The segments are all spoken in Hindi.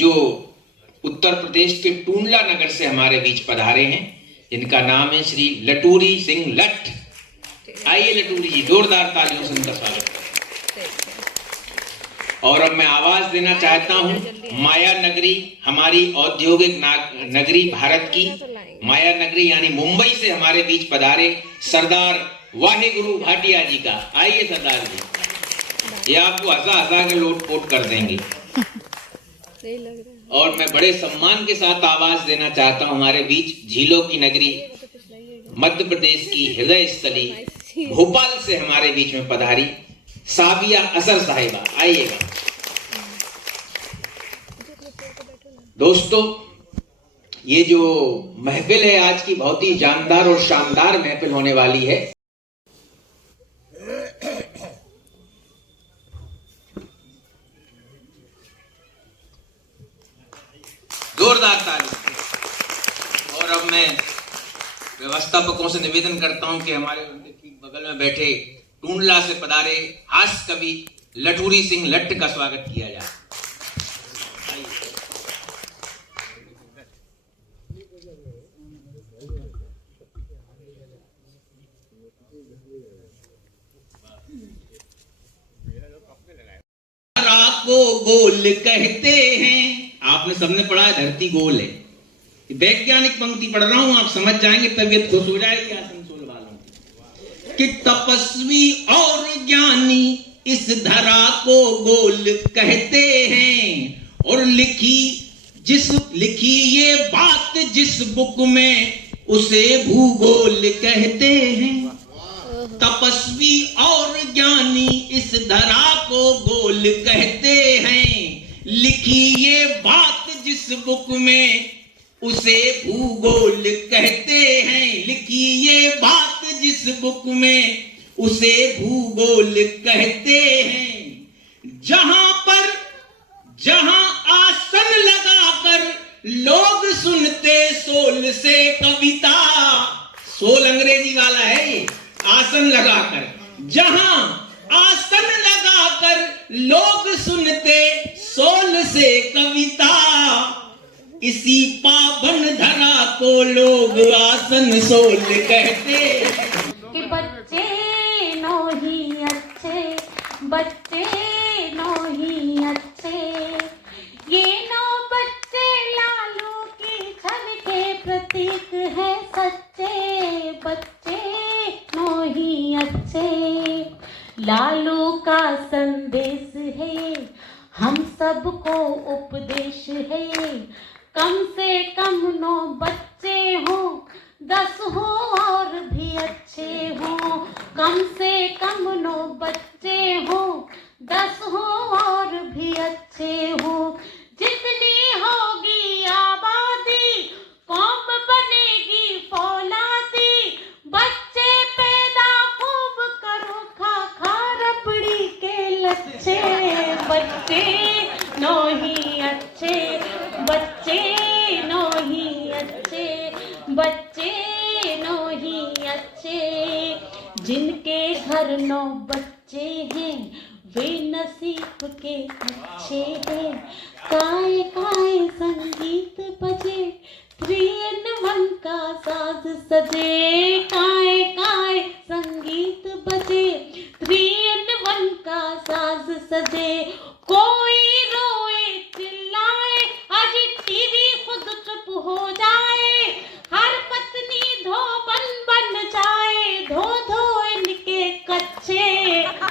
जो उत्तर प्रदेश के टूंडला नगर से हमारे बीच पधारे हैं, जिनका नाम है श्री लटूरी सिंह लठ। आइए लटूरी जी, जोरदार तालियों से उनका स्वागत करें। और अब मैं आवाज देना चाहता हूं माया नगरी, हमारी औद्योगिक नगरी भारत की माया नगरी यानी मुंबई से हमारे बीच पधारे सरदार वाहेगुरु भाटिया जी का। आइए सरदार जी, ये आपको हंसा हंसा के लोट-पोट कर देंगे। और मैं बड़े सम्मान के साथ आवाज देना चाहता हूं हमारे बीच झीलों की नगरी, मध्य प्रदेश की हृदय स्थली भोपाल से हमारे बीच में पधारी साबिया असर साहिबा। आइएगा दोस्तों, ये जो महफिल है आज की बहुत ही जानदार और शानदार महफिल होने वाली है। जोरदार ताली। और अब मैं व्यवस्थापकों से निवेदन करता हूं कि हमारे बगल में बैठे टूंडला से पधारे हास्य कवि लटूरी सिंह लट्ट का स्वागत किया जाए। को गोल कहते हैं, आपने सबने पढ़ा है धरती गोल है। वैज्ञानिक पंक्ति पढ़ रहा हूं, आप समझ जाएंगे, तबीयत खुश हो जाएगी आसनसोल वालों की। तपस्वी और ज्ञानी इस धरा को गोल कहते हैं, और लिखी ये बात जिस बुक में उसे भूगोल कहते हैं। तपस्वी और ज्ञानी इस धरा को गोल कहते हैं, लिखी ये बात जिस बुक में उसे भूगोल कहते हैं। लिखी ये बात जिस बुक में उसे भूगोल कहते हैं। जहां आसन लगाकर लोग सुनते सोल से कविता, सोल अंग्रेजी वाला है ये, आसन लगाकर, जहां आसन लगाकर लोग सुनते सोल से कविता, इसी पावन धरा को लोग आसन सोल कहते। कि बच्चे नो ही अच्छे, बच्चे नो ही अच्छे, ये नो बच्चे लालू की छवि के प्रतीक है सच्चे। बच्चे नो ही अच्छे, लालू का संदेश है, हम सबको उपदेश है। कम से कम 9 बच्चे हो, 10 हो और भी अच्छे हो। कम से कम 9 बच्चे हो, 10 हो और भी अच्छे हो। जितनी होगी आबादी, कौम बनेगी फौलादी। बच्चे पैदा खूब करो, खा खा रबड़ी के लच्छे। बच्चे नो ही अच्छे, बच्चे नो ही अच्छे, बच्चे नो ही अच्छे। जिनके घर 9 बच्चे हैं वे नसीब के अच्छे हैं। काय काय संगीत बजे, 3 in 1 का साज सजे। काय काय संगीत बजे, 3 in 1 का साज सजे। कोई रोए चिल्लाए, आज टीवी खुद चुप हो जाए। हर पत्नी धोबन बन जाए, धो धो इनके कच्चे।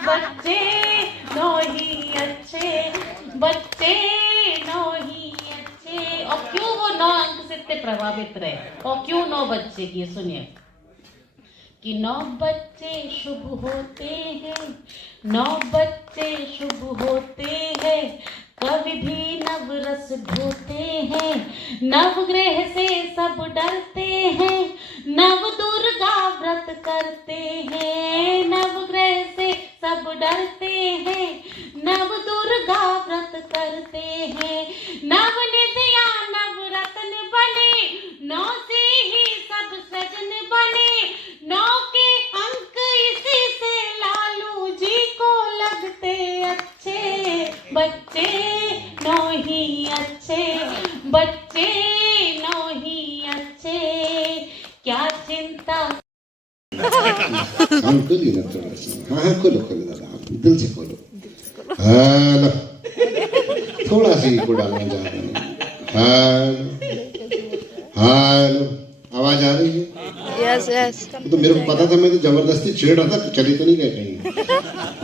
बच्चे नो ही अच्छे, बच्चे नो ही अच्छे। और क्यों वो 9 अंक से इतने प्रभावित रहे, और क्यों 9 बच्चे की, सुनिए। कि 9 बच्चे शुभ होते हैं, 9 बच्चे शुभ होते हैं। कवि भी नव रस ढोते हैं, नवग्रह से सब डरते हैं। नव दुर्गा व्रत करते हैं, नवग्रह से सब डरते हैं। नव दुर्गा व्रत करते हैं। नव निधिया नव रत्न बने, 9 से ही सब सजन बने। 9 के अंक इसी से लालू जी को लगते अच्छे। बच्चे नो ही अच्छे, बच्चे नहीं अच्छे, क्या चिंता। हम खोलिए ना थोड़ा सा। हाँ खोलो खोलो दादा, आप दिल से खोलो। हेलो, थोड़ा सा इको डालना जा रहा है। हेलो हेलो, आवाज आ रही है? Yes yes. तो मेरे को पता था, मैं तो जबरदस्ती छेड़ रहा था, चली तो नहीं गए कहीं।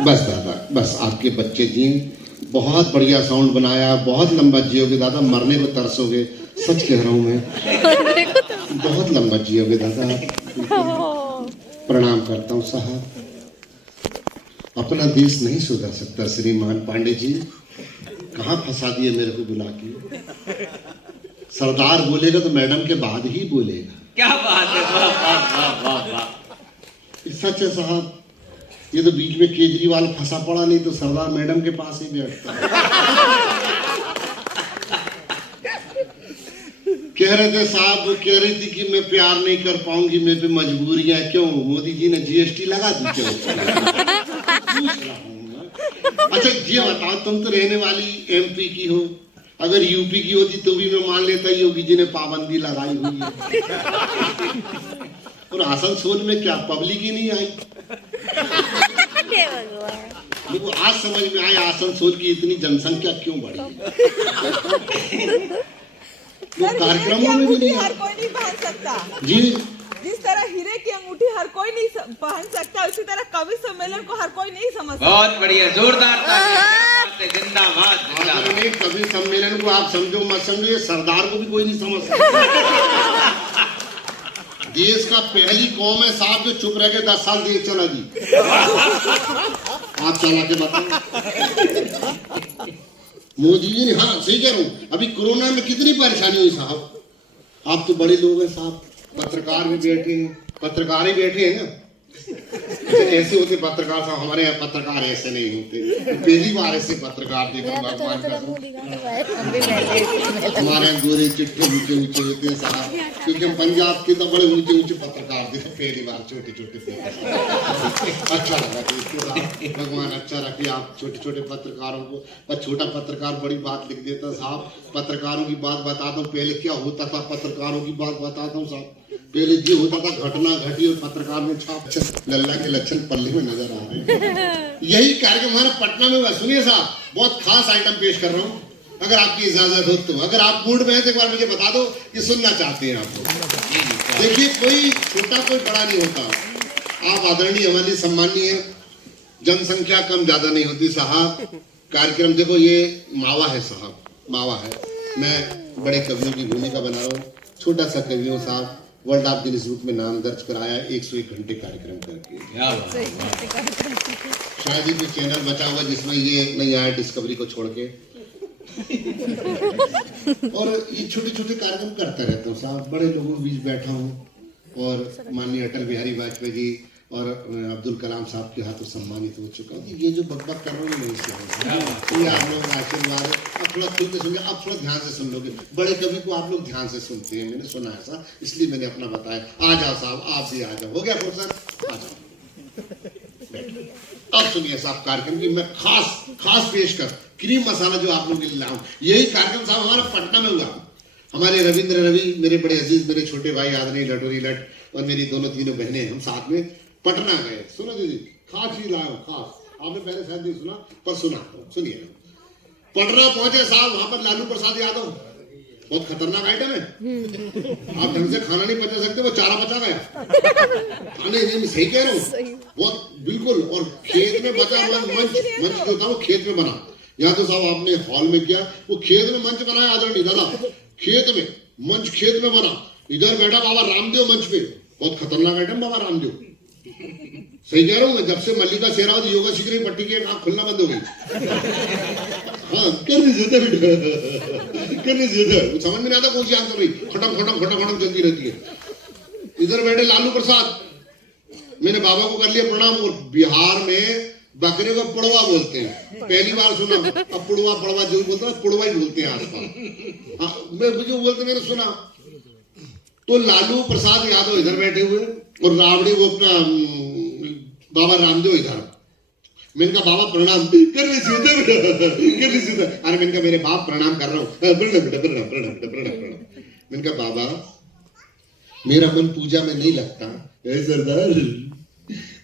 बस दादा, बस आपके बच्चे जी बहुत बढ़िया साउंड बनाया, बहुत लंबा जियोगे दादा, मरने को तरसोगे, सच कह रहा हूँ मैं, बहुत लंबा जियोगे दादा। प्रणाम करता हूँ साहब। अपना देश नहीं सुधर सकता श्रीमान पांडे जी, कहाँ फंसा दिए मेरे को बुला के। सरदार बोलेगा तो मैडम के बाद ही बोलेगा। क्या बात है, वाह वाह वाह वाह वाह। सच है साहब, ये तो बीच में केजरीवाल फंसा पड़ा, नहीं तो सरदार मैडम के पास ही बैठता। कह रहे थे साहब, वो कह रही थी कि मैं प्यार नहीं कर पाऊंगी, मेरे पे मजबूरियां। क्यों, मोदी जी ने जीएसटी लगा दी क्या? अच्छा ये बताओ, तुम तो रहने वाली एमपी की हो, अगर यूपी की होती तो भी मैं मान लेता योगी जी ने पाबंदी लगाई हुई है। और आसनसोल में क्या पब्लिक ही नहीं आई? देखो आज समझ में आया आसनसोल की इतनी जनसंख्या क्यों बढ़ी है। वो कार्यक्रमों में भी नहीं हर कोई नहीं पहन सकता जी। जिस तरह हीरे की अंगूठी हर कोई नहीं पहन सकता, उसी तरह कवि सम्मेलन को हर कोई नहीं समझ सकता। बहुत बढ़िया, जोरदार तालियां, जिंदाबाद जिंदाबाद। नहीं, कवि सम्मेलन को आप समझो मत समझो, ये सरदार को भी कोई नहीं समझ सकता। देश का पहली कौम है साहब जो चुप रह के 10 साल देश चला दी। आप चला के बताओ। मोदी जी ने, हाँ सही कह रहा हूँ, अभी कोरोना में कितनी परेशानी हुई साहब। आप तो बड़े लोग हैं साहब, पत्रकार भी बैठे हैं, पत्रकार ही बैठे हैं ना। ऐसे होते पत्रकार साहब, हमारे यहाँ पत्रकार ऐसे नहीं होते। पहली बार ऐसे पत्रकार देखा भगवान का। हमारे यहाँ गोरे चिट्टे ऊंचे ऊंचे होते हैं साहब, क्योंकि हम पंजाब के तो बड़े ऊंचे ऊंचे पत्रकार देखे, पहली बार छोटे छोटे। अच्छा लगा देखिए, भगवान अच्छा रखे आप छोटे छोटे पत्रकारों को। पर छोटा पत्रकार बड़ी बात लिख देता साहब। पत्रकारों की बात बताता हूँ, पहले क्या होता था, पत्रकारों की बात बताता हूँ साहब। पहले जो होता था, घटना घटी और पत्रकार में छाप, लल्ला के लक्षण पल्ले में नजर आ रहे हैं। यही कार्यक्रम हमारा पटना में हुआ। सुनिए साहब, बहुत खास आइटम पेश कर रहा हूँ, अगर आपकी इजाजत हो तो। अगर आप मूड में हैं तो एक बार मुझे बता दो कि सुनना चाहते हैं आप। देखिए, कोई छोटा कोई बड़ा नहीं होता। आप आदरणीय, हमारी सम्मानीय, जनसंख्या कम ज्यादा नहीं होती साहब। कार्यक्रम देखो, ये मावा है साहब, मावा है। मैं बड़े कवियों की भूमिका बना रहा हूँ, छोटा सा कवियों साहब, वर्ल्ड ऑफ गिनीज बुक में नाम दर्ज कराया 101 घंटे कार्यक्रम करके। शायद ही कोई चैनल बचा हुआ जिसमें ये नहीं आया, डिस्कवरी को छोड़ के। और ये छोटे छोटे कार्यक्रम करता रहता हूँ साहब, बड़े लोगों के बीच बैठा हूँ। और माननीय अटल बिहारी वाजपेयी जी और अब्दुल कलाम साहब के हाथों सम्मानित हो चुका हूँ। ये जो बकबक कर रहा हूँ नहीं सुना, ये आप लोगों का आशीर्वाद है। अब थोड़ा खुल के सुनिए, अब थोड़ा ध्यान से सुन लोगे। बड़े कवि को आप लोग ध्यान से सुनते हैं, मैंने सुना ऐसा, इसलिए मैंने अपना बताया। आ जाओ साहब, आप भी आ जाओ। हो गया फुर्सत? आ जाओ। अब सुनिए साहब, कार्यक्रम की मैं खास पेश कर क्रीम मसाला जो आप लोगों के लिए लाऊं। यही कार्यक्रम साहब हमारा पटना में हुआ। हमारे रविंद्र रवि, मेरे बड़े अजीज, मेरे छोटे भाई आदरणीय लटोरी लट, और मेरी दोनों तीनों बहनें, हम साथ में पटना गए। सुनो दीदी, खास ही लाया, खास। आपने पहले शायद नहीं सुना, पर सुना, सुनिए। पटना पहुंचे साहब, वहां पर लालू प्रसाद यादव, बहुत खतरनाक आइटम है। आप ढंग से खाना नहीं पचा सकते, वो चारा पचा गया। नहीं, सही कह रहा हूँ, बहुत बिल्कुल। और खेत में बचा मंच जो था वो खेत में बना। यहाँ तो साहब आपने हॉल में किया, वो खेत में मंच बनाया आदरणीय दादा, खेत में मंच, खेत में बना। इधर बैठा बाबा रामदेव मंच पे, बहुत खतरनाक आइटम बाबा रामदेव। सही कह रहा हूँ मैं, जब से मल्लिका शेरावत योगा सीख रही, पट्टी की आंख खुलना बंद हो गई। हाँ, करनी चाहिए, समझ में नहीं आता कौन सी आंख रही, खटम खटम खटम खटम चलती रहती है। इधर बैठे लालू प्रसाद, मैंने बाबा को कर लिया प्रणाम। और बिहार में बकरे को पुड़वा बोलते हैं, पहली बार सुना। अब पुड़वा पड़वा जो बोलता है, पुड़वा ही बोलते हैं आसपास। मैं मुझे बोलते, मैंने सुना। तो लालू प्रसाद यादव इधर बैठे हुए और रावड़ी वो अपना बाबा रामदेव इधर। मैंने कहा बाबा प्रणाम कर ली सीधा बेटा, कर ली सीधा। अरे मैंने कहा मेरे बाप प्रणाम कर रहा हूँ, प्रणाम बेटा, प्रणाम प्रणाम बेटा, प्रणाम प्रणाम। मैंने कहा बाबा मेरा मन पूजा में नहीं लगता। सरदार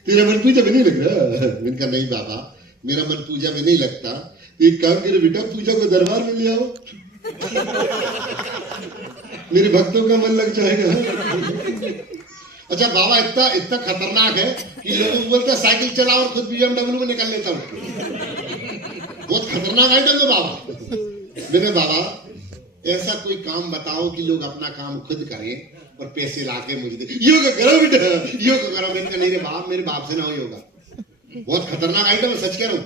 तेरा मन पूजा में नहीं लग रहा? मैंने कहा नहीं बाबा मेरा मन पूजा में नहीं लगता। एक काम करो बेटा, पूजा को दरबार में ले आओ, मेरे भक्तों का मन लग जाएगा। अच्छा बाबा इतना इतना खतरनाक है कि लोग बोलते हैं साइकिल चलाओ और खुद BMW में निकल लेता हूँ। बहुत खतरनाक आइटम है बाबा। मैंने बाबा ऐसा कोई काम बताओ कि लोग अपना काम खुद करें और पैसे लाके मुझे दे। योगा करो बेटा, योगा करो। मैंने कहा नहीं रे बाप, मेरे बाप से ना हो योगा। बहुत खतरनाक आइटम है, सच कह रहा हूँ।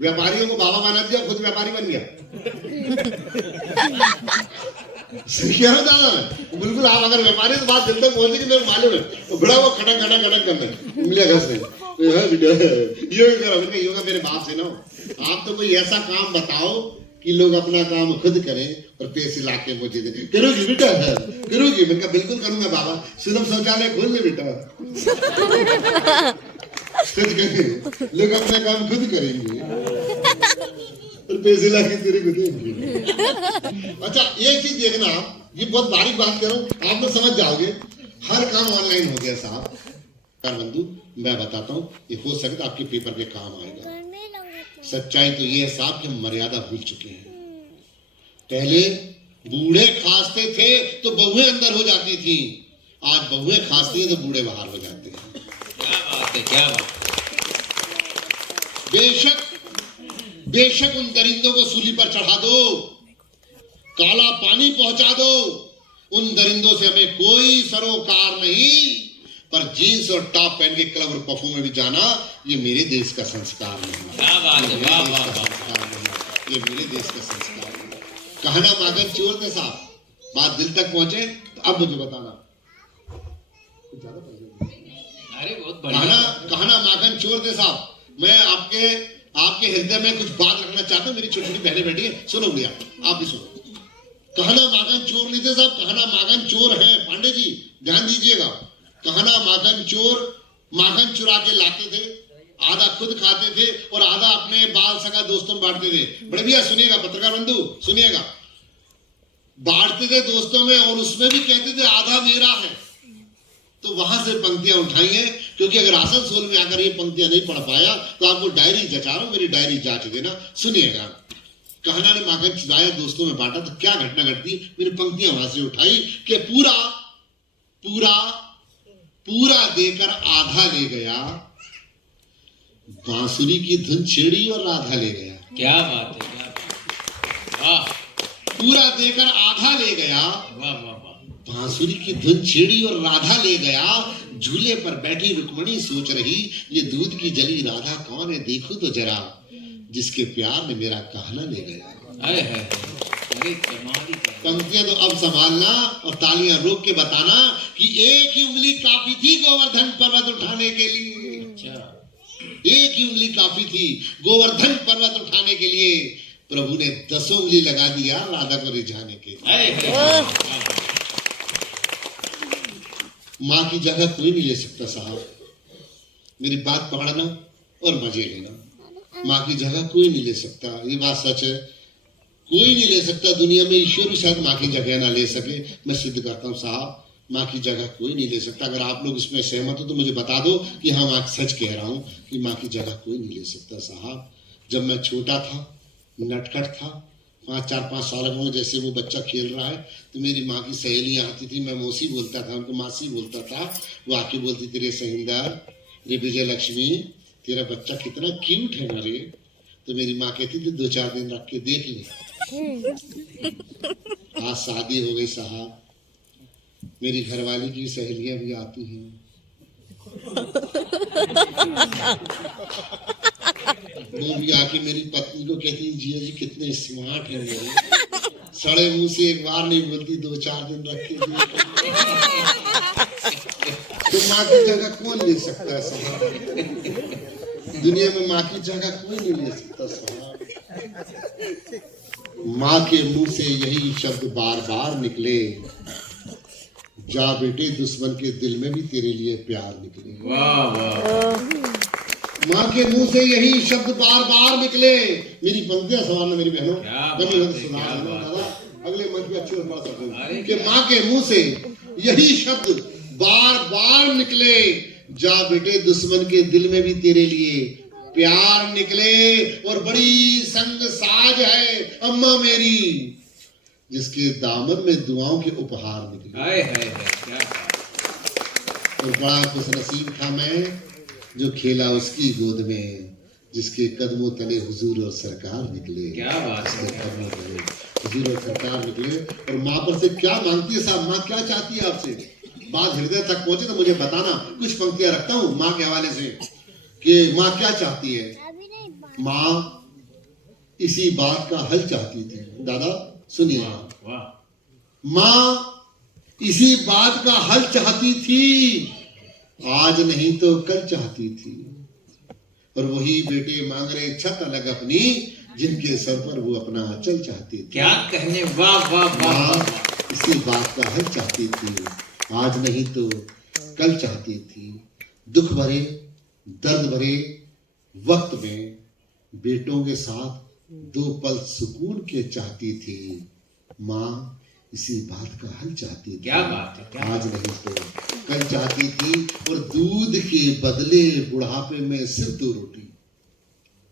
व्यापारियों को बाबा बना दिया, खुद व्यापारी बन गया। कह रहा दादा बिल्कुल। आप अगर व्यापारी तो बात दिल तक पहुंचेगी, मेरे मालूम है। तो बड़ा वो खटक खटक खटक करना मिले घर से योगा करो। योगा मेरे बाप से ना हो। आप तो कोई ऐसा काम बताओ कि लोग अपना काम खुद करें और पैसे लाके मुझे दे। करोगी बेटा? करोगी? मैंने कहा बिल्कुल करूंगा बाबा। सुलभ शौचालय खोल ले बेटा। सच कहे लोग अपना काम खुद करेंगे और पैसे लाके तेरे को देंगे। अच्छा एक चीज देखना, ये बहुत बारीक बात कर रहा हूं, आप लोग समझ जाओगे। हर काम ऑनलाइन हो गया साहब। बंधु मैं बताता हूँ, ये हो सकता आपके पेपर पे काम आएगा। सच्चाई तो ये है साहब कि हम मर्यादा भूल चुके हैं। पहले बूढ़े खांसते थे तो बहुएं अंदर हो जाती थी, आज बहुएं खांसती हैं तो बूढ़े बाहर हो जाते हैं। क्या बात है, क्या बात। बेशक बेशक उन दरिंदों को सूली पर चढ़ा दो, काला पानी पहुंचा दो, उन दरिंदों से हमें कोई सरोकार नहीं। पर जीन्स और टॉप पहन के क्लब और पफों में भी जाना, ये मेरे देश का संस्कार नहीं। क्या बात है, वाह वाह वाह। ये मेरे देश का संस्कार नहीं। कहना मागन चोर थे साहब, बात दिल तक पहुंचे तो अब मुझे बताना। अरे बहुत बढ़िया। कहना मागन चोर थे साहब। मैं आपके हृदय में कुछ बात रखना चाहता हूँ। मेरी छोटी छोटी बहनें बैठी है, सुनो भैया, आप भी सुनो। कहना मागन चोर नहीं थे साहब, कहना मागन चोर है। पांडे जी ध्यान दीजिएगा। कहना मागन चोर मागन चुरा के लाते थे, आधा खुद खाते थे और आधा अपने बाल सगा दोस्तों में बांटते थे। बड़े भैया सुनिएगा, पत्रकार बंधु सुनिएगा, बांटते थे दोस्तों में और उसमें भी कहते थे आधा मेरा है। तो वहां से पंक्तियां उठाई हैं, क्योंकि अगर आसनसोल में आकर ये पंक्तियां नहीं पढ़ पाया तो आपको डायरी जचा रहा हूं, मेरी डायरी जांच देना। सुनिएगा, कहना ने मागन चुराया, दोस्तों में बांटा, तो क्या घटना घटती, मेरी पंक्तियां वहां से उठाई कि पूरा पूरा पूरा देकर आधा ले गया, बांसुरी की धुन छेड़ी और राधा ले गया। क्या बात है, क्या बात। वाह। पूरा देकर आधा ले गया, वाह वाह वाह। बांसुरी की धुन छेड़ी और राधा ले गया। झूले पर बैठी रुक्मणी सोच रही, ये दूध की जली राधा कौन है, देखो तो जरा, जिसके प्यार ने मेरा कहना ले गया। अरे कमाल। पंक्तियां तो अब संभालना और तालियां रोक के बताना कि एक ही उंगली काफी थी गोवर्धन पर्वत उठाने के लिए। एक ही उंगली काफी थी गोवर्धन पर्वत उठाने के लिए। प्रभु ने 10 उंगली लगा दिया राधा को रिझाने के लिए। माँ की जगह कोई नहीं ले सकता साहब, मेरी बात पकड़ना और मजे लेना। माँ की जगह कोई नहीं ले सकता, ये बात सच है। कोई नहीं ले सकता दुनिया में, ईश्वर भी शायद माँ की जगह ना ले सके। मैं सिद्ध करता हूँ साहब, माँ की जगह कोई नहीं ले सकता। अगर आप लोग इसमें सहमत हो तो मुझे बता दो कि हाँ मैं सच कह रहा हूँ कि माँ की जगह कोई नहीं ले सकता साहब। जब मैं छोटा था, नटखट था, 4-5 साल का, जैसे वो बच्चा खेल रहा है तो मेरी माँ की सहेलियां आती थी, मैं मौसी बोलता था, उनको मासी बोलता था। वो आके बोलती थी, रे सहिंदर, रे विजय लक्ष्मी, तेरा बच्चा कितना क्यूट है ना रे। तो मेरी माँ कहती थी 2-4 दिन रख के देख ले। आज शादी हो गई साहब, मेरी घरवाली की सहेलियां भी आती हैं, वो भी आके मेरी पत्नी को कहती, जिया जी कितने स्मार्ट है मेरे। सड़े मुंह से एक बार नहीं बोलती, 2-4 दिन रख के। तो माँ की जगह कौन ले सकता है साहब? दुनिया में माँ की जगह कोई नहीं ले सकता साहब। माँ के मुंह से यही शब्द बार बार निकले, जा बेटे दुश्मन के दिल में भी तेरे लिए प्यार निकले। वाह वाह। माँ के मुंह से यही शब्द बार बार निकले। मेरी पंक्तियां सवारना मेरी बहनों, कभी मत सुना दादा, अगले मंच में अच्छी और पढ़ सकते हो कि माँ के मुंह से यही शब्द बार बार निकले, जा बेटे दुश्मन के दिल में भी तेरे लिए प्यार निकले। और बड़ी संग साज है अम्मा मेरी, जिसके दामन में दुआओं के उपहार निकले। हाय हाय क्या और बड़ा खुश नसीब था मैं जो खेला उसकी गोद में, जिसके कदमों तले हुजूर और सरकार निकले। क्या बात है, जिसके कदमों तले हुजूर और सरकार निकले। और माँ पर से क्या मांगती है साहब, माँ क्या चाहती है आपसे? बात हृदय तक पहुंचे तो मुझे बताना। कुछ पंक्तियां रखता हूँ माँ के हवाले से कि माँ क्या चाहती है। माँ इसी बात का हल चाहती थी। दादा सुनिए, माँ इसी बात का हल चाहती थी, आज नहीं तो कल चाहती थी। और वही बेटे मांग रहे छत अलग अपनी, जिनके सर पर वो अपना आंचल चाहती थी। क्या कहने, वाह वाह वाह। इसी बात का हल चाहती थी, आज नहीं तो कल चाहती थी। दुख भरे दर्द भरे वक्त में बेटों के साथ 2 पल सुकून के चाहती थी। माँ इसी बात का हल चाहती थी। क्या बात है, क्या आज नहीं तो कल चाहती थी। और दूध के बदले बुढ़ापे में सिर्फ 2 रोटी।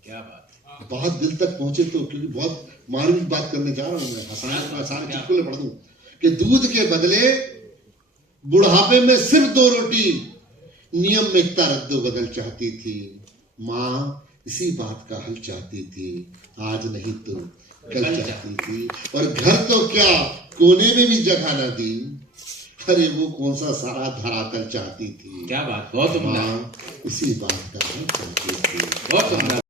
क्या बात है। बहुत दिल तक पहुंचे तो, क्योंकि बहुत मार्मिक बात करने जा रहा हूं मैं, सारे चुटकुले पढ़ दूं कि दूध के बदले बुढ़ापे में सिर्फ 2 रोटी, नियम में इतना रद्दो बदल चाहती थी। माँ इसी बात का हल चाहती थी, आज नहीं तो कल चाहती थी। और घर तो क्या कोने में भी जगह न दी, अरे वो कौन सा सारा धरातल चाहती थी। क्या बात, बहुत उम्दा, इसी बात का हल चाहती थी। बहुत उम्दा।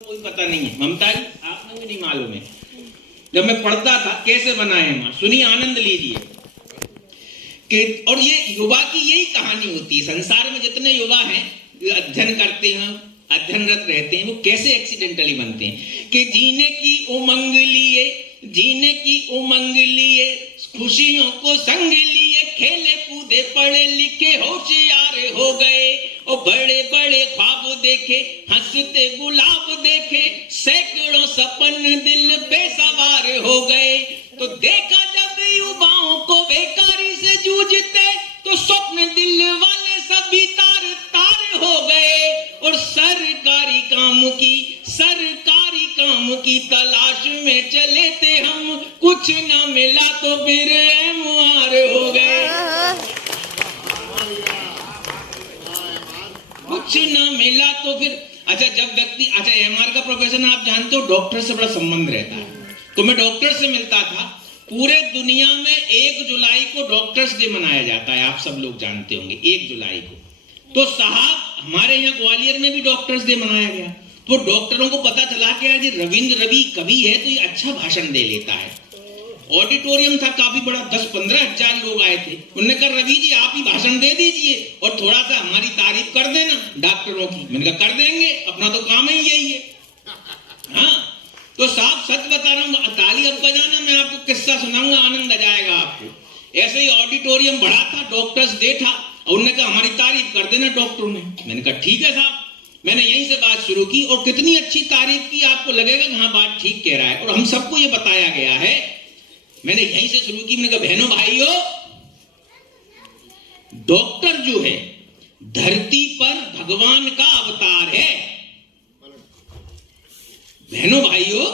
कोई पता नहीं है ममता जी, आपने भी नहीं मालूम है। जब मैं पढ़ता था कैसे बनाए माँ, सुनिए आनंद लीजिए कि, और ये युवा की यही कहानी होती है। संसार में जितने युवा हैं अध्ययन करते हैं, अध्ययनरत रहते हैं, वो कैसे एक्सीडेंटली बनते हैं कि जीने की उमंग लिए, जीने की उमंग लिए, खुशियों को संग लिए, खेले कूदे पढ़े लिखे होशियार हो गए, और बड़े बड़े ख्वाब देखे, हंसते गुलाब देखे, सैकड़ों सपन दिल पे सवार हो गए। तो देखा जब युवाओं को बेकारी से जूझते, तो स्वप्न दिल वाले सभी तार तार हो गए। और सरकारी काम की तलाश में चले थे हम, कुछ न मिला तो फिर एमआर हो गए। कुछ न मिला तो फिर, अच्छा जब व्यक्ति, अच्छा एमआर का प्रोफेशन आप जानते हो, डॉक्टर से बड़ा संबंध रहता है। तो मैं डॉक्टर से मिलता था। पूरे दुनिया में 1 जुलाई को डॉक्टर्स डे मनाया जाता है, आप सब लोग जानते होंगे 1 जुलाई को। तो साहब हमारे यहाँ ग्वालियर में भी डॉक्टर्स डे मनाया गया। तो डॉक्टरों को पता चला कि आज रविंद्र रवि कवि है तो ये अच्छा भाषण दे लेता है। ऑडिटोरियम था काफी बड़ा, 10-15 हजार लोग आए थे। उन्होंने कहा रवि जी आप ही भाषण दे दीजिए और थोड़ा सा हमारी तारीफ कर देना डॉक्टरों की। मैंने कहा कर देंगे, अपना तो काम ही यही है। हाँ तो साहब सच बता रहा हूँ, ताली अब बजाना, मैं आपको किस्सा सुनाऊंगा, आनंद आ जाएगा आपको। ऐसे ही ऑडिटोरियम बड़ा था, डॉक्टर्स डे था, और उन्होंने कहा हमारी तारीफ कर देना डॉक्टरों ने। मैंने कहा ठीक है साहब। मैंने यहीं से बात शुरू की और कितनी अच्छी तारीफ की, आपको लगेगा कि हाँ बात ठीक कह रहा है। और हम सबको ये बताया गया है। मैंने यहीं से शुरू की। मैंने कहा बहनों भाइयों, डॉक्टर जो है धरती पर भगवान का अवतार है। बहनों भाइयों,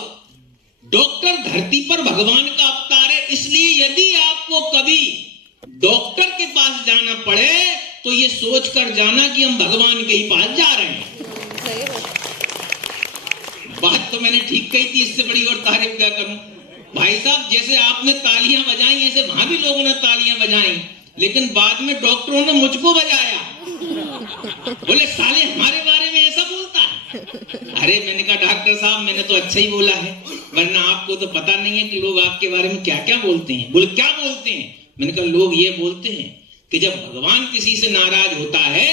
डॉक्टर धरती पर भगवान का अवतार है। इसलिए यदि आपको कभी डॉक्टर के पास जाना पड़े तो ये सोच कर जाना कि हम भगवान के ही पास जा रहे हैं। बात तो मैंने ठीक कही थी, इससे बड़ी और तारीफ क्या करूं। भाई साहब जैसे आपने तालियां बजाई, ऐसे वहां भी लोगों ने तालियां बजाई, लेकिन बाद में डॉक्टरों ने मुझको बजाया। बोले साले हमारे बारे में ऐसा बोलता है। अरे मैंने कहा डॉक्टर साहब मैंने तो अच्छा ही बोला है, वरना आपको तो पता नहीं है कि लोग आपके बारे में क्या क्या बोलते हैं। बोले क्या बोलते हैं? मैंने कहा लोग ये बोलते हैं कि जब भगवान किसी से नाराज होता है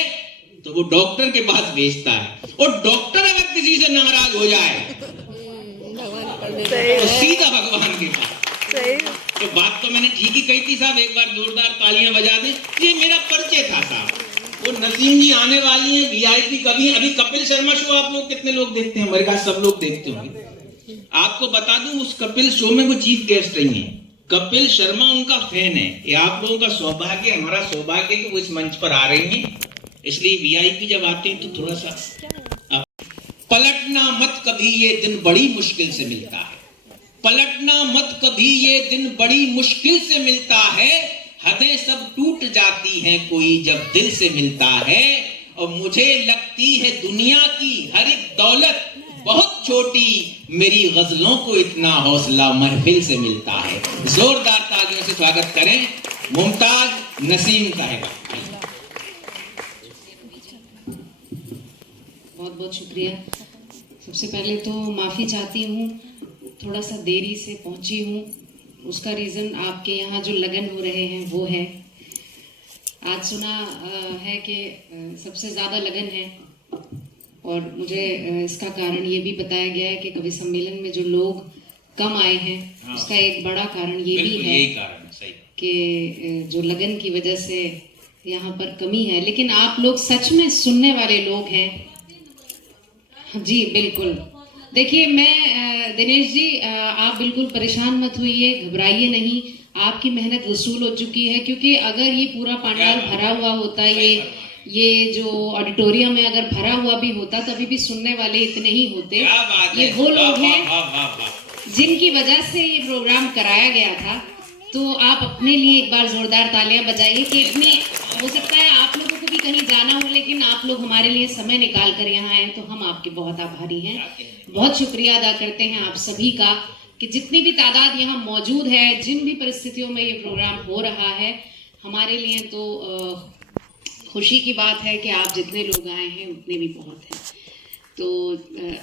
तो वो डॉक्टर के पास भेजता है, और डॉक्टर अगर किसी से नाराज हो जाए तो सीधा भगवान के पास। तो बात तो मैंने ठीक ही कही थी साहब, एक बार जोरदार तालियां बजा दें। ये मेरा परिचय था साहब। वो नसीम जी आने वाली हैं वीआईपी कभी। अभी कपिल शर्मा शो आप लोग कितने लोग देखते हैं? मेरे ख्याल सब लोग देखते होंगे। आपको बता दूं उस कपिल शो में वो चीफ गेस्ट रही हैं। कपिल शर्मा उनका फैन है। ये आप लोगों का सौभाग्य, हमारा सौभाग्य कि वो इस मंच पर आ रही हैं। इसलिए वीआईपी जब आते हैं तो थोड़ा सा पलटना मत कभी, ये दिन बड़ी मुश्किल से मिलता है। पलटना मत कभी, ये दिन बड़ी मुश्किल से मिलता है। हदें सब टूट जाती हैं कोई जब दिल से मिलता है। और मुझे लगती है दुनिया की हर एक दौलत बहुत छोटी, मेरी गजलों को इतना हौसला महफिल से मिलता है। जोरदार तालियों से स्वागत करें मुमताज नसीम साहिबा। बहुत बहुत शुक्रिया। सबसे पहले तो माफ़ी चाहती हूँ, थोड़ा सा देरी से पहुँची हूँ। उसका रीज़न आपके यहाँ जो लगन हो रहे हैं वो है। आज सुना है कि सबसे ज़्यादा लगन है, और मुझे इसका कारण ये भी बताया गया है कि कवि सम्मेलन में जो लोग कम आए हैं, उसका एक बड़ा कारण ये भी है कि जो लगन की वजह से यहाँ पर कमी है। लेकिन आप लोग सच में सुनने वाले लोग हैं। जी बिल्कुल। देखिए मैं दिनेश जी, आप बिल्कुल परेशान मत होइए, घबराइए नहीं। आपकी मेहनत वसूल हो चुकी है, क्योंकि अगर ये पूरा पंडाल भरा हुआ होता, ये जो ऑडिटोरियम में अगर भरा हुआ भी होता, तभी भी सुनने वाले इतने ही होते। ये वो लोग हैं जिनकी वजह से ये प्रोग्राम कराया गया था। तो आप अपने लिए एक बार जोरदार तालियां बजाइए कि इतनी, हो सकता है आप लोगों को भी कहीं जाना हो, लेकिन आप लोग हमारे लिए समय निकाल कर यहाँ आए, तो हम आपके बहुत आभारी हैं। बहुत शुक्रिया अदा करते हैं आप सभी का कि जितनी भी तादाद यहाँ मौजूद है, जिन भी परिस्थितियों में ये प्रोग्राम हो रहा है, हमारे लिए तो खुशी की बात है कि आप जितने लोग आए हैं उतने भी बहुत हैं। तो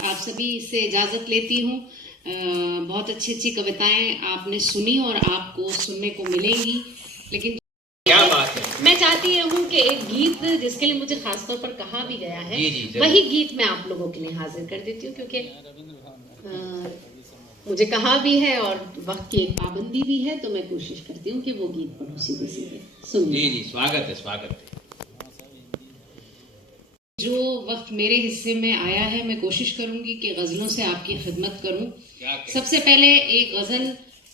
आप सभी से इजाज़त लेती हूँ। बहुत अच्छी अच्छी कविताएं आपने सुनी और आपको सुनने को मिलेंगी। लेकिन क्या बात है, मैं चाहती हूँ कि एक गीत जिसके लिए मुझे खासतौर पर कहा भी गया है, जी, वही गीत मैं आप लोगों के लिए हाजिर कर देती हूँ, क्योंकि मुझे कहा भी है और वक्त की एक पाबंदी भी है, तो मैं कोशिश करती हूँ कि वो गीत पढ़ूं सीधे सीधे। सुनिए। जी स्वागत है, स्वागत है। जो वक्त मेरे हिस्से में आया है, मैं कोशिश करूंगी कि गजलों से आपकी खिदमत करूं। सबसे पहले एक गजल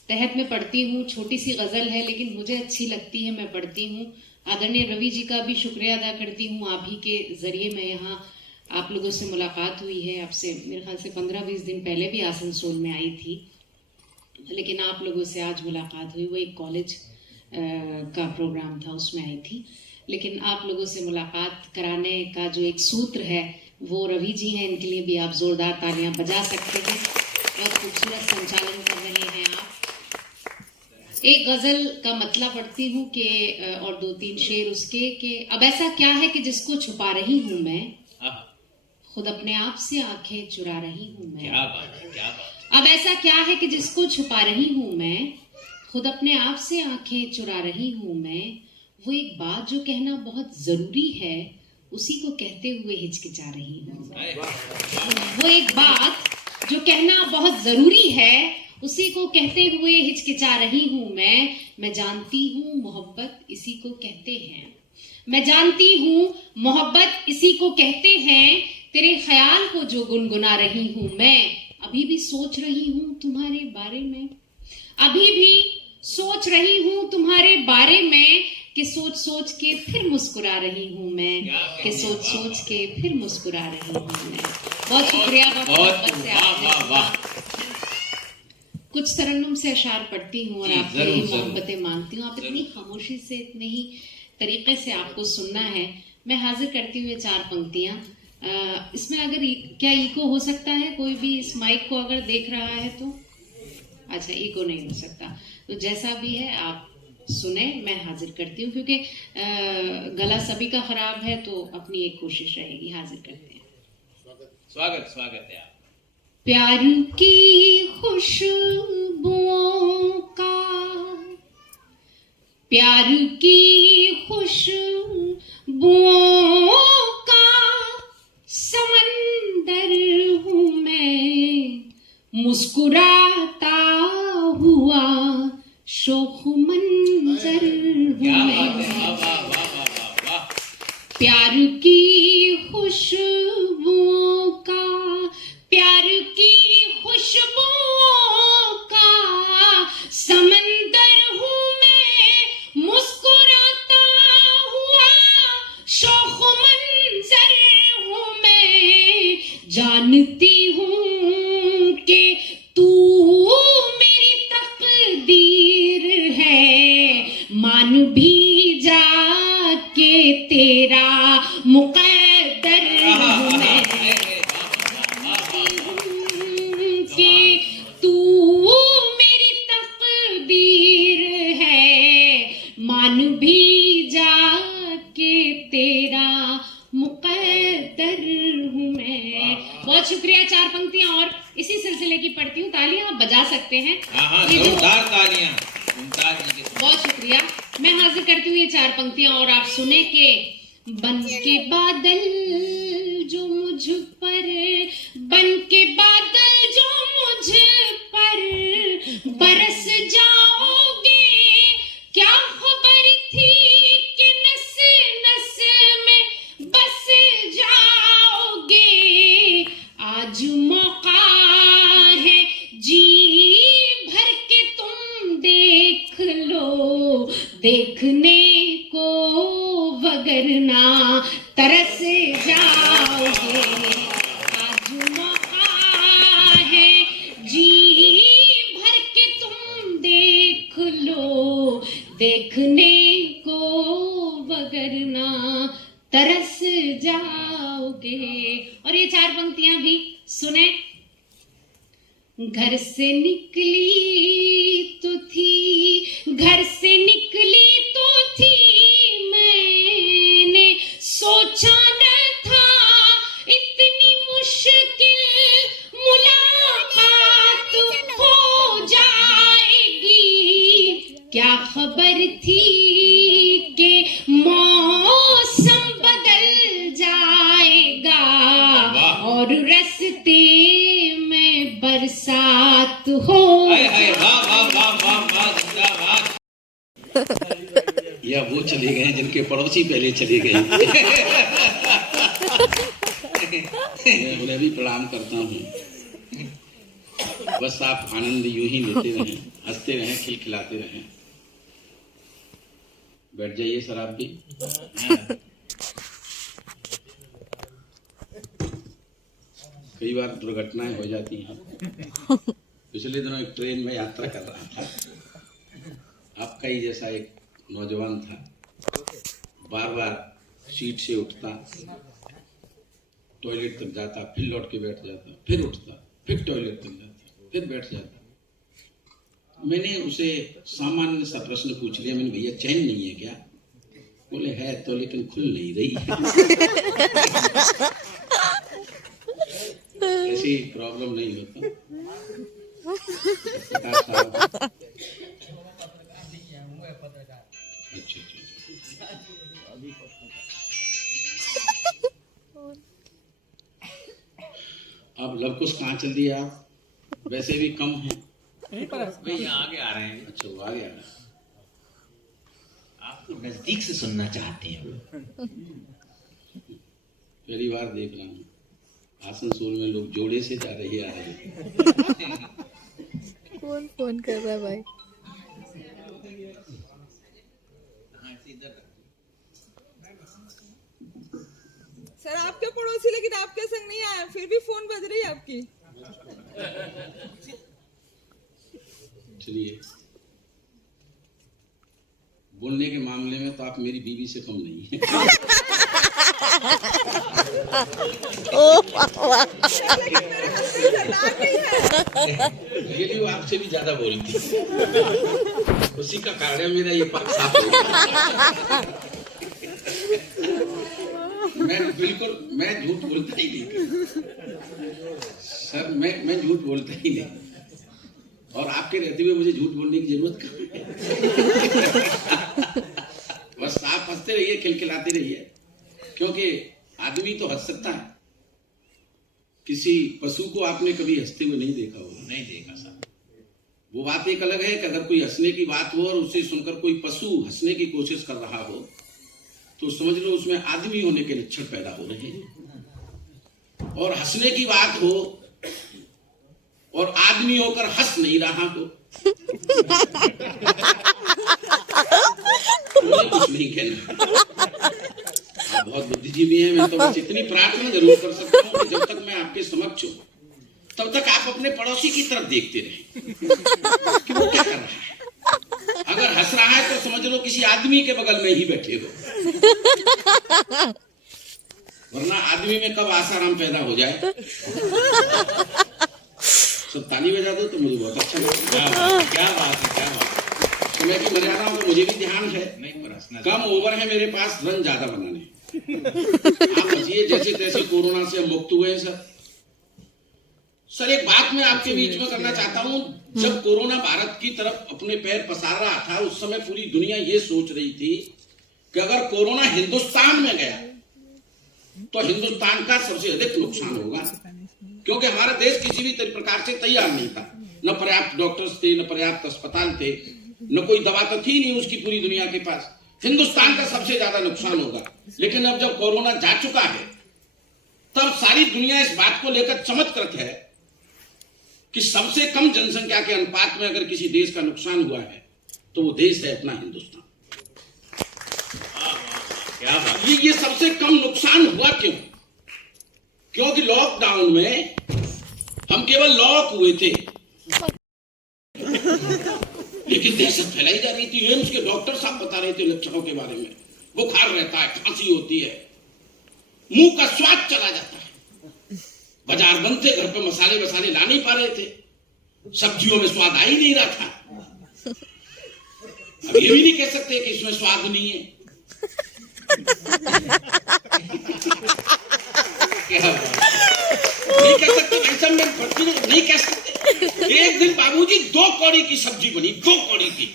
तहत में पढ़ती हूँ। छोटी सी गजल है लेकिन मुझे अच्छी लगती है, मैं पढ़ती हूँ। आदरणीय रवि जी का भी शुक्रिया अदा करती हूँ। आप ही के जरिए मैं यहाँ आप लोगों से मुलाकात हुई है। आपसे मेरे ख्याल से 15-20 दिन पहले भी आसनसोल में आई थी, लेकिन आप लोगों से आज मुलाकात हुई। वो एक कॉलेज का प्रोग्राम था, उसमें आई थी। लेकिन आप लोगों से मुलाकात कराने का जो एक सूत्र है वो रवि जी हैं। इनके लिए भी आप जोरदार तालियां बजा सकते हैं। बहुत खूबसूरत संचालन कर रहे हैं आप। एक गजल का मतलब पढ़ती हूँ कि और 2-3 शेर उसके कि अब ऐसा क्या है कि जिसको छुपा रही हूँ मैं, खुद अपने आप से आंखें चुरा रही हूँ मैं। क्या बात है, क्या बात है। अब ऐसा क्या है कि जिसको छुपा रही हूँ मैं, खुद अपने आप से आंखें चुरा रही हूँ मैं। वो एक बात जो कहना बहुत जरूरी है, उसी को कहते हुए हिचकिचा रही हूँ। वो एक बात जो कहना बहुत जरूरी है, उसी को कहते हुए हिचकिचा रही हूँ मैं जानती हूँ मोहब्बत इसी को कहते हैं। मैं जानती हूँ मोहब्बत इसी को कहते हैं। तेरे ख्याल को जो गुनगुना रही हूँ मैं, अभी भी सोच रही हूँ तुम्हारे बारे में। अभी भी सोच रही हूँ तुम्हारे बारे में कि सोच सोच के फिर मुस्कुरा रही हूँ मैं, कि सोच सोच के फिर मुस्कुरा रही हूँ मैं। बहुत शुक्रिया। बहुत कुछ तरन्नुम से अशार पढ़ती हूँ और आपके लिए मोहब्बतें मांगती हूँ। आप इतनी खामोशी से, इतने ही तरीके से आपको सुनना है। मैं हाजिर करती हूँ ये 4 पंक्तियाँ। इसमें अगर क्या इको हो सकता है? कोई भी इस माइक को अगर देख रहा है तो? अच्छा, इको नहीं हो सकता। तो जैसा भी है आप सुने, मैं हाजिर करती हूँ, क्योंकि गला सभी का खराब है, तो अपनी एक कोशिश रहेगी। हाजिर करते हैं। स्वागत स्वागत है आप। प्यार की खुशबुओं का, प्यार की खुशबुओं का समंदर हूँ मैं, मुस्कुराता हुआ शोख मंजर हूँ मैं। प्यार की खुशबुओं का, प्यार की खुशबुओं का समंदर हूँ मैं, मुस्कुराता हुआ शौक मंजर हूँ मैं। जानती हूँ कि तू मेरी तकदीर है, मान भी जा के तेरा मुक़द्दर हूँ मैं। कि तू मेरी तकदीर है, मान भी जा के तेरा मुक़द्दर हूँ मैं। बहुत शुक्रिया। 4 पंक्तियां और इसी सिलसिले की पढ़ती हूँ, तालियां आप बजा सकते हैं। जोरदार तालियां मुमताज जी के। बहुत शुक्रिया। मैं हाजिर करती हूँ ये 4 पंक्तियां और आप सुने के बन के बादल जो मुझ पर, बन के बादल जो मुझ पर बरस जाओगे, क्या खबर थी कि नस नस में बस जाओगे। आज मौका है जी भर के तुम देख लो, देखने को वगरना तरस जाओगे। आज मौका है जी भर के तुम देख लो, देखने को वगरना तरस जाओगे। और ये 4 पंक्तियां भी सुने। घर से निकली तो थी, घर से निकली तो थी, मैंने सोचा न था इतनी मुश्किल मुलाकात हो जाएगी। क्या खबर थी कि मौसम बदल जाएगा और रस्ते में बरसात हो। या वो चले गए जिनके पड़ोसी पहले चले गए। मैं उन्हें भी प्रणाम करता हूँ। बस आप आनंद यूं ही लेते रहें, हंसते रहें, खिलखिलाते रहें। बैठ जाइए सर आप भी। कई बार दुर्घटनाएं हो जाती हैं। पिछले दिनों एक ट्रेन में यात्रा कर रहा था, आपका ही जैसा एक नौजवान था। बार बार सीट से उठता, टॉयलेट तक जाता, फिर लौट के बैठ जाता, फिर उठता, फिर टॉयलेट तक जाता, फिर बैठ जाता। मैंने उसे सामान्य सा प्रश्न पूछ लिया, मैंने भैया चैन नहीं है क्या? बोले है तो, लेकिन खुल नहीं रही। ऐसी प्रॉब्लम नहीं होता। अच्छा। अब लवकुश कहाँ चल दिया? वैसे भी कम है भाई, यहाँ आगे आ रहे हैं। अच्छा, वो आगे आ रहे हैं। आप तो नजदीक से सुनना चाहते हैं। पहली बार देख रहा हूँ आसनसोल में लोग जोड़े से जा रहे आ रहे हैं। कौन फोन कर रहा है भाई? सर आपके पड़ोसी लेकिन आपके संग नहीं आया, फिर भी फोन बज रही है आपकी। चलिए, बोलने के मामले में तो आप मेरी बीवी से कम नहीं है। ये वो आपसे भी ज्यादा बोलती, उसी का कारण मेरा ये पक्ष साफ हो गया। मैं झूठ बोलता ही नहीं सर, मैं झूठ बोलता ही नहीं, और आपके रहते हुए मुझे झूठ बोलने की जरूरत कहाँ है। बस आप हंसते रहिए, खिलखिलाते रहिए, क्योंकि आदमी तो हंस सकता है, किसी पशु को आपने कभी हंसते हुए नहीं देखा होगा। नहीं देखा सर। वो बात एक अलग है कि अगर कोई हंसने की बात हो और उसे सुनकर कोई पशु हंसने की कोशिश कर रहा हो, तो समझ लो उसमें आदमी होने के लक्षण पैदा हो रहे हैं। और हंसने की बात हो और आदमी होकर हंस नहीं रहा हो मुझे कुछ नहीं कहना। आप बहुत बुद्धिजीवी हैं, मैं तो बस इतनी प्रार्थना जरूर कर सकता हूँ कि जब तक मैं आपके समक्ष हूँ तब तक आप अपने पड़ोसी की तरफ देखते रहे कि वो क्या कर रहा है। अगर हंस रहा है तो समझ लो किसी आदमी के बगल में ही बैठे हो, वरना आदमी में कब आसाराम पैदा हो जाए। सब ताली बजा दो तो मुझे बहुत अच्छा लगेगा। क्या बात है, क्या बात है। समय की मर्यादा को मुझे भी ध्यान है, नहीं पर कम ओवर है मेरे पास, रन ज्यादा बनाने। आप हंसिए, जैसे तैसे कोरोना से हम मुक्त हुए हैं सर। एक बात मैं आपके बीच में करना चाहता हूं, जब कोरोना भारत की तरफ अपने पैर पसार रहा था उस समय पूरी दुनिया ये सोच रही थी कि अगर कोरोना हिंदुस्तान में गया तो हिंदुस्तान का सबसे अधिक नुकसान होगा, क्योंकि हमारा देश किसी भी प्रकार से तैयार नहीं था। न पर्याप्त डॉक्टर्स थे, न पर्याप्त अस्पताल थे, न कोई दवा तो थी नहीं उसकी पूरी दुनिया के पास। हिंदुस्तान का सबसे ज्यादा नुकसान होगा। लेकिन अब जब कोरोना जा चुका है तब सारी दुनिया इस बात को लेकर चमत्कृत है कि सबसे कम जनसंख्या के अनुपात में अगर किसी देश का नुकसान हुआ है तो वो देश है अपना हिंदुस्तान। क्या बात। ये सबसे कम नुकसान हुआ क्यों? क्योंकि लॉकडाउन में हम केवल लॉक हुए थे, लेकिन दहशत फैलाई जा रही थी। एम्स के डॉक्टर साहब बता रहे थे लक्षणों के बारे में, बुखार रहता है, खांसी होती है, मुंह का स्वाद चला जाता है, बाजार बंद थे, घर पे मसाले वसाले ला नहीं पा रहे थे, सब्जियों में स्वाद आ ही नहीं रहा था। अब ये भी नहीं कह सकते कि इसमें स्वाद नहीं है। नहीं कह सकते, ऐसा नहीं कह सकते। एक दिन बाबूजी 2 कौड़ी की सब्जी बनी, 2 कौड़ी की,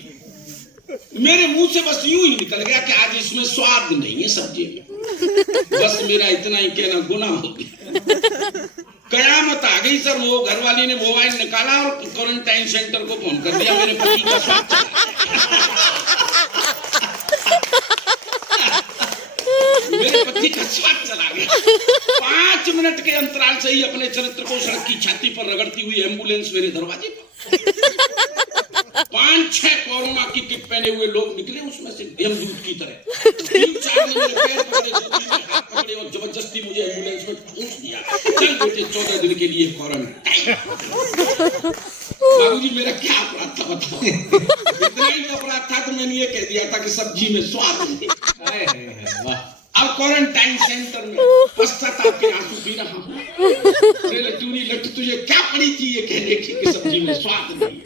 मेरे मुंह से बस यूं ही निकल गया कि आज इसमें स्वाद नहीं है सब्जी में। बस मेरा इतना ही कहना गुनाह हो गया। कयामत आ गई सर। वो घरवाली ने मोबाइल निकाला और क्वारंटाइन सेंटर को फोन कर दिया, मेरे पति का स्वाद चला। मेरे पति का स्वाद चला गया। 5 मिनट के अंतराल से ही अपने चरित्र को सड़क की छाती पर रगड़ती हुई एम्बुलेंस मेरे दरवाजे पर। 5-6 कोरोना की किट पहने हुए लोग निकले उसमें से यमदूत की तरह। 3-4 ने मेरे पैर पकड़े, 2-3 ने हाथ पकड़े और जबरदस्ती मुझे एम्बुलेंस में ठूस दिया। चल बेटे 14 दिन के लिए क्वारंटाइन। बाबूजी मेरा क्या अपराध था बताओ? इतना ही अपराध था तो मैंने ये कह दिया था कि सब्जी में स्वाद नहीं। वाह। अब क्वारंटाइन सेंटर में पश्चाताप के आंसू पी रहा हूं। लटूरी लट तुझे क्या पड़ी थी ये कहने की कि सब्जी में स्वाद नहीं।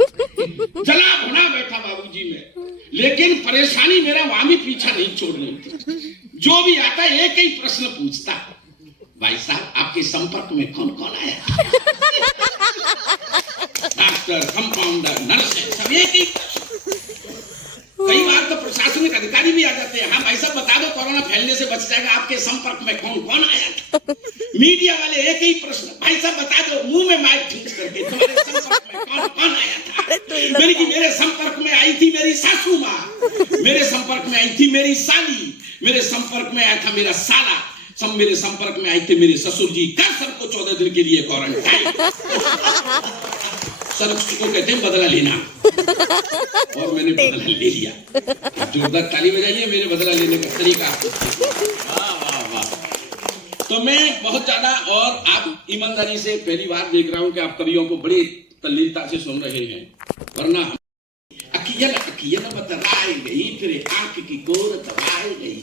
जला भुना बैठा बाबूजी में, लेकिन परेशानी मेरा वहां भी पीछा नहीं छोड़ रही थी। जो भी आता एक ही प्रश्न पूछता, भाई साहब आपके संपर्क में कौन कौन आया? डॉक्टर, कंपाउंडर, नर्स, सब एक ही। कई बार तो प्रशासनिक अधिकारी भी आ जाते हैं, हाँ भाई साहब बता दो कोरोना फैलने से बच जाएगा, आपके संपर्क में कौन कौन आया था? मीडिया वाले एक ही प्रश्न, भाई साहब बता दो, मुंह में माइक ठूंस करके तुम्हारे संपर्क में कौन कौन आया था? मेरे संपर्क में आई थी मेरी सासू माँ, मेरे संपर्क में आई थी मेरी साली, मेरे संपर्क में आया था मेरा साला, सब मेरे संपर्क में आए थे मेरे ससुर जी। कर सबको 14 दिन के लिए क्वारंटाइन। सर उसको कहते हैं बदला लेना, और मैंने बदला ले लिया। जोरदार ताली बजाइए मेरे बदला लेने का तरीका। वाह वाह वाह। तो मैं बहुत ज्यादा, और आप ईमानदारी से पहली बार देख रहा हूं कि आप कवियों को बड़ी तल्लीनता से सुन रहे हैं, वरना अखियन बतराई गई फिर आंख की कोर दबाई गई।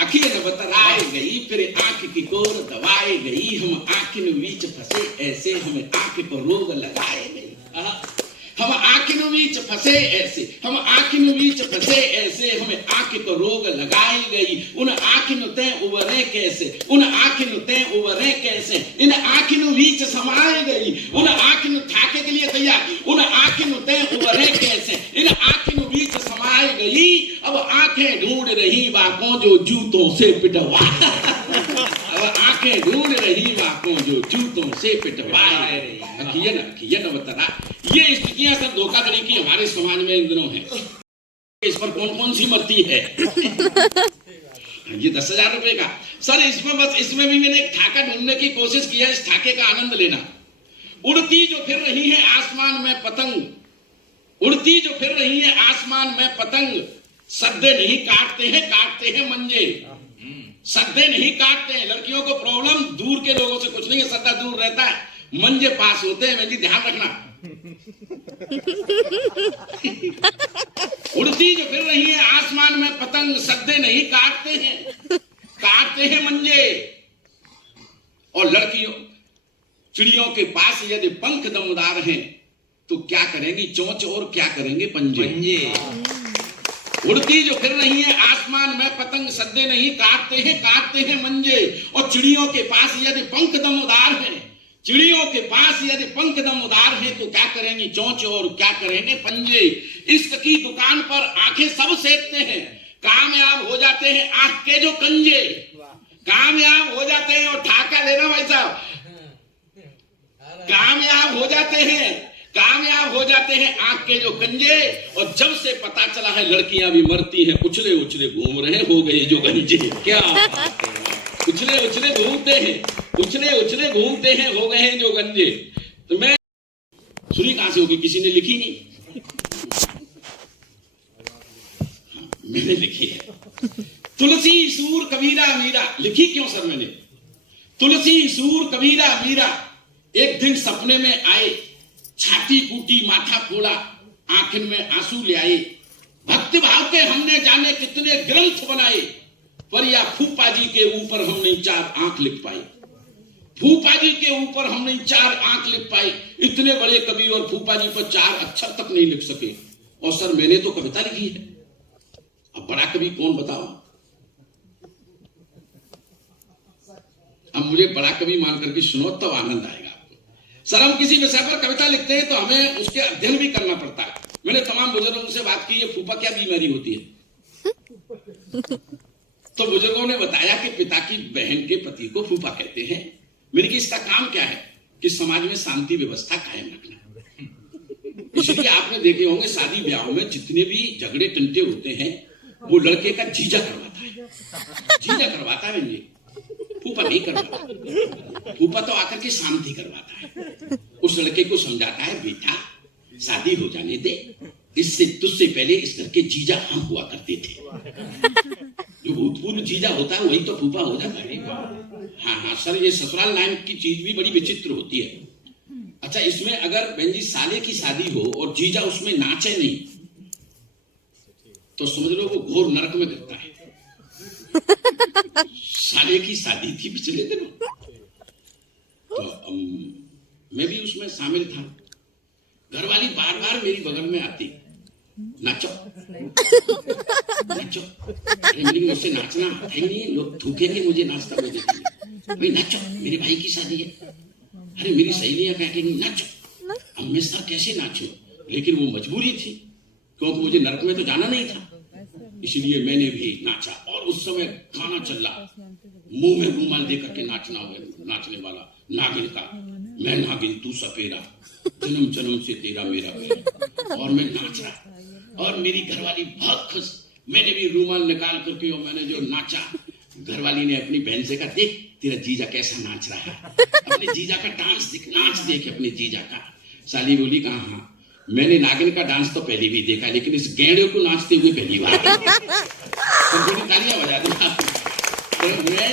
अखियन बतराई गई फिर आंख की कोर दबाई गई। हम आंखिन बीच फंसे ऐसे हमें आंख को रोग लगाए गई। हम आंखिन बीच फंसे ऐसे, हम आंखिन बीच फंसे ऐसे हमें आंख को रोग लगाई गई। उन आंखिन ते उबरे कैसे, उन आंखिन ते उबरे कैसे, इन आंखिन बीच समाए गई। उन आंखिन ठाके के लिए तैयार, उन आंखिन ते उबरे कैसे, इन आंखिन बीच समाए गई। अब आंखें ढूंढ रही वाकों जो जूतों से पिटवा, अब आंखें ढूंढ रही वाकों जो जूतों से पिटवाए। अखियन बतरा। ये स्थितियां सब धोखाधड़ी की हमारे समाज में इन दिनों है। इस पर कौन कौन सी मरती है? ये 10,000 रुपए का सर। इसमें बस इसमें भी मैंने एक ठाका ढूंढने की कोशिश की है, इस ठाके का आनंद लेना। उड़ती जो फिर रही है आसमान में पतंग, उड़ती जो फिर रही है आसमान में पतंग, सद्दे नहीं काटते हैं, काटते हैं मंजे। सद्दे नहीं काटते हैं। लड़कियों को प्रॉब्लम दूर के लोगों से कुछ नहीं है, सद्दा दूर रहता है, मंजे पास होते हैं। जी ध्यान रखना। उड़ती जो फिर रही है आसमान में पतंग, सद्दे नहीं काटते हैं, काटते हैं मंजे। और लड़कियों चिड़ियों के पास यदि पंख दमदार हैं तो क्या करेंगी चोंच और क्या करेंगे पंजे। उड़ती जो फिर रही है आसमान में पतंग, सद्दे नहीं काटते हैं, काटते हैं मंजे। और चिड़ियों के पास यदि पंख दमदार हैं, चिड़ियों के पास यदि पंख दमदार हैं तो क्या करेंगी चोंच और क्या करेंगे पंजे। इश्क की दुकान पर आंखें सब सेकते हैं, कामयाब हो जाते हैं आंख के जो कंजे। कामयाब हो जाते हैं, और ठाका लेना भाई साहब, कामयाब हो जाते हैं, कामयाब हो जाते हैं आंख के जो कंजे। और जब से पता चला है लड़कियां भी मरती हैं, उछले उछले घूम रहे हो गए जो गंजे। क्या उछले उछले घूमते हैं, उछले उछले घूमते हैं, हो गए हैं जो गंजे। तो मैं सुनी कहां से होगी, किसी ने लिखी नहीं, मैंने लिखी है। तुलसी सूर कबीरा मीरा, लिखी क्यों सर मैंने? तुलसी सूर कबीरा मीरा एक दिन सपने में आए, छाती कूटी माथा फोड़ा, आंखन में आंसू ले आए। भक्ति भाव के हमने जाने कितने ग्रंथ बनाए, पर या फूफा जी के ऊपर हम नहीं 4 आंख लिख पाए। फूफा जी के ऊपर हम नहीं 4 आंख लिख पाए। इतने बड़े कवि और फूफा जी पर 4 अक्षर तक नहीं लिख सके। और सर मैंने तो कविता लिखी है, अब बड़ा कवि कौन बताओ? अब मुझे बड़ा कवि मान करके सुनो तब आनंद आएगा आपको। सर हम किसी विषय पर कविता लिखते हैं तो हमें उसके अध्ययन भी करना पड़ता है। मैंने तमाम बुजुर्गों से बात की, ये फूफा क्या बीमारी होती है? तो बुजुर्गों ने बताया कि पिता की बहन के पति को फूफा कहते हैं। मेरे की इसका काम क्या है कि समाज में शांति व्यवस्था कायम रखना। इसलिए आपने देखे होंगे शादी ब्याह में जितने भी झगड़े टंटे होते हैं वो लड़के का जीजा करवाता है, जीजा करवाता है जी, फूफा नहीं करवाता। फूफा तो आकर के शांति करवाता है, उस लड़के को समझाता है बेटा शादी हो जाने दे, इससे तुझसे पहले इस घर के जीजा हम हुआ करते थे। जो भूतपूर्व जीजा होता है वही तो फूफा हो जाता है। हाँ हाँ सर, ये ससुराल लाइन की चीज भी बड़ी विचित्र होती है। अच्छा, इसमें अगर बहन जी साले की शादी हो और जीजा उसमें नाचे नहीं तो समझ लो वो घोर नरक में गिरता है। साले की शादी थी पिछले दिनों, तो मैं भी उसमें शामिल था। घरवाली बार बार मेरी बगल में आती, नाचो नाचो। अरे मुझसे नाचना है नहीं, लोग थूकेंगे मुझे नाचता हुआ देखेंगे। भाई नाचो, मेरे भाई की शादी है। अरे मेरी सहेलियां कहेंगी नाचो। अब मैं सर कैसे नाचूं, लेकिन वो मजबूरी थी क्योंकि मुझे नरक में तो जाना नहीं था, इसलिए मैंने भी नाचा। और उस समय गाना चल रहा, मुंह में रुमाल दे करके नाचने वाला नागिन का, मैं नागिन तू सपेरा, जन्म जन्म से तेरा मेरा प्यार। और मैं नाच रहा और मेरी घरवाली बहुत खुश। मैंने भी रुमाल निकाल करके और मैंने जो नाचा, घरवाली ने अपनी बहन से कहा देख तेरा जीजा कैसा नाच रहा है, अपने जीजा का डांस देख, नाच देखे अपने जीजा का। साली बोली कहा हाँ, मैंने नागिन का डांस तो पहले भी देखा लेकिन इस गेंडे को नाचते हुए पहली बार। तालियां बजा देना।